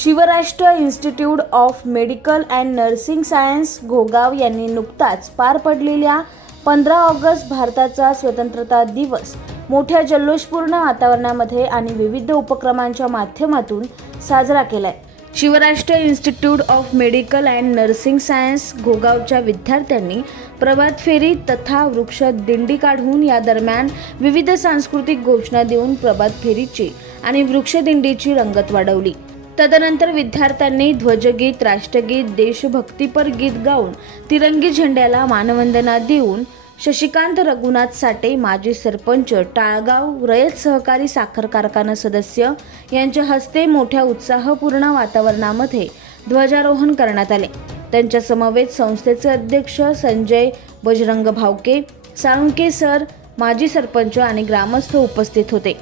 Shivrashtra institute of medical and nursing science Ghogaon यांनी नुकताच पार पडलेल्या 15 ऑगस्ट भारताचा स्वतंत्रता दिवस मोठ्या जल्लोषपूर्ण वातावरणामध्ये आणि विविध उपक्रमांच्या माध्यमातून साजरा केलाय। Shivrashtra institute of medical and nursing science घोगावच्या विद्यार्थ्यांनी प्रभात फेरी तथा वृक्ष दिंडी काढून या दरम्यान विविध सांस्कृतिक घोषणा देऊन प्रभात फेरीची आणि वृक्ष दिंडीची रंगत वाढवली। तदनंतर विद्यार्थ्यांनी ध्वजगीत, राष्ट्रगीत, देशभक्तीपर गीत गाऊन तिरंगी झेंड्याला मानवंदना देऊन शशिकांत रघुनाथ साठे, माजी सरपंच, टाळगाव रयत सहकारी साखर कारखाना सदस्य यांच्या हस्ते मोठ्या उत्साहपूर्ण वातावरणामध्ये ध्वजारोहण करण्यात आले। त्यांच्या समवेत संस्थेचे अध्यक्ष संजय बजरंग भावके, साळुंके सर, माजी सरपंच आणि ग्रामस्थ उपस्थित होते।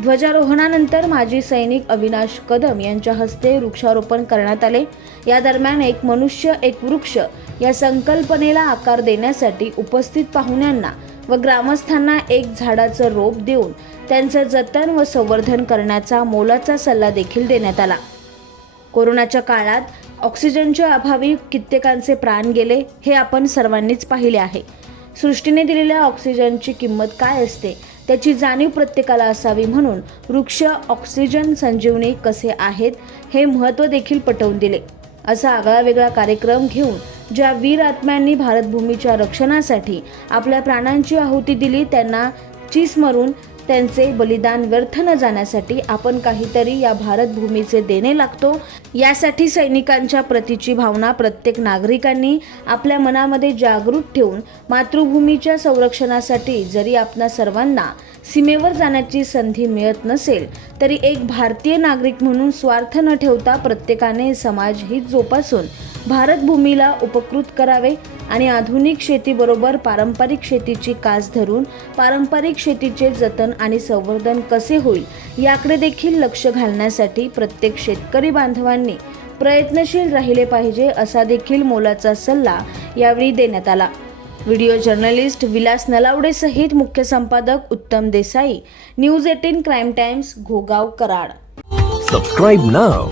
ध्वजारोहणानंतर माजी सैनिक अविनाश कदम यांच्या हस्ते वृक्षारोपण करण्यात आले। या दरम्यान एक मनुष्य एक वृक्ष या संकल्पनेला आकार देण्यासाठी उपस्थित पाहुण्यांना व ग्रामस्थांना एक झाडाचं रोप देऊन त्यांचं जतन व संवर्धन करण्याचा मोलाचा सल्ला देखील देण्यात आला। कोरोनाच्या काळात ऑक्सिजनच्या अभावी कित्येकांचे प्राण गेले हे आपण सर्वांनीच पाहिले आहे। सृष्टीने दिलेल्या ऑक्सिजनची किंमत काय असते त्याची जाणीव प्रत्येकाला असावी म्हणून वृक्ष ऑक्सिजन संजीवनी कसे आहेत हे महत्त्व देखील पटवून दिले। असा आगळावेगळा कार्यक्रम घेऊन ज्या वीर आत्म्यांनी भारतभूमीच्या रक्षणासाठी आपल्या प्राणांची आहुती दिली त्यांना चिस्मरून त्यांचे बलिदान व्यर्थ न जाण्यासाठी आपण काहीतरी या भारतभूमीचे देणे लागतो। यासाठी सैनिकांच्या प्रतीची भावना प्रत्येक नागरिकांनी आपल्या मनामध्ये जागृत ठेवून मातृभूमीच्या संरक्षणासाठी जरी आपणा सर्वांना सीमेवर जाण्याची संधी मिळत नसेल तरी एक भारतीय नागरिक म्हणून स्वार्थ न ठेवता प्रत्येकाने समाजहित जोपासून भारतभूमीला उपकृत करावे आणि आधुनिक शेतीबरोबर पारंपरिक शेतीची कास धरून पारंपरिक शेतीचे जतन आणि संवर्धन कसे होईल याकडे देखील लक्ष घालण्यासाठी प्रत्येक शेतकरी बांधवांनी प्रयत्नशील राहिले पाहिजे असा देखील मोलाचा सल्ला यावेळी देण्यात आला। व्हिडिओ जर्नलिस्ट विलास नलावडे सहित मुख्य संपादक Uttam Desai, news 18 crime times, Ghogaon, Karad. Subscribe now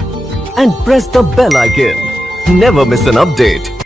and press the bell icon. Never miss an update.